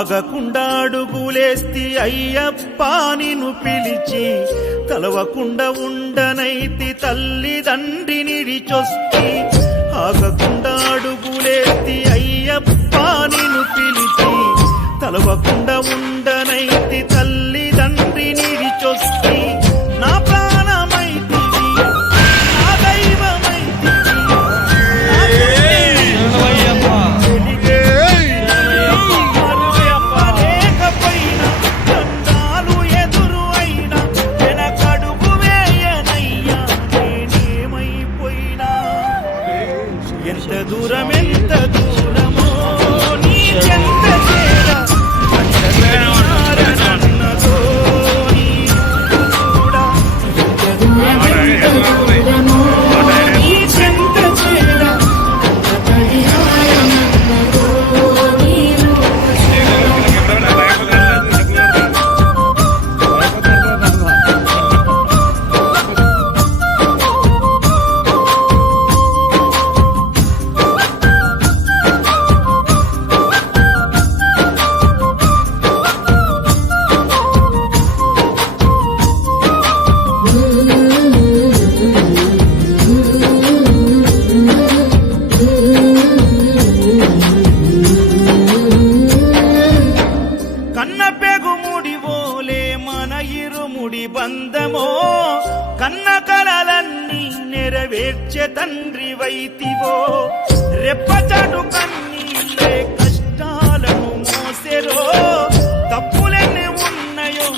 ఆగకుండా అడుగులేస్తి అయ్యప్ప నిన్ను పిలిచి తలవకుండా ఉండనైతి తల్లిదండ్రినిడిచొస్తి ఆగకుండా అడుగులేస్తి అయ్యప్ప నిన్ను పిలిచి తలవకుండా ఉండనైతి తల్లిదండ్రినిడిచొస్తి నా ప్రాణమైతివి నా దైవమైతివి ఎంత దూరమో నీ చెంత చేరా అంటగడియారనన్నదో నీ కూడా ఎంత దూరమో నీ చెంత చేరా అంటగడియారనన్నదో నీ ఇరుముడి బంధమో కన్న కలలన్నీ నెరవేర్చే తండ్రి వైతివో రెప్పచాటు కన్నీళ్ళే కష్టాలను మోసెరో తప్పులెన్ని ఉన్నాయో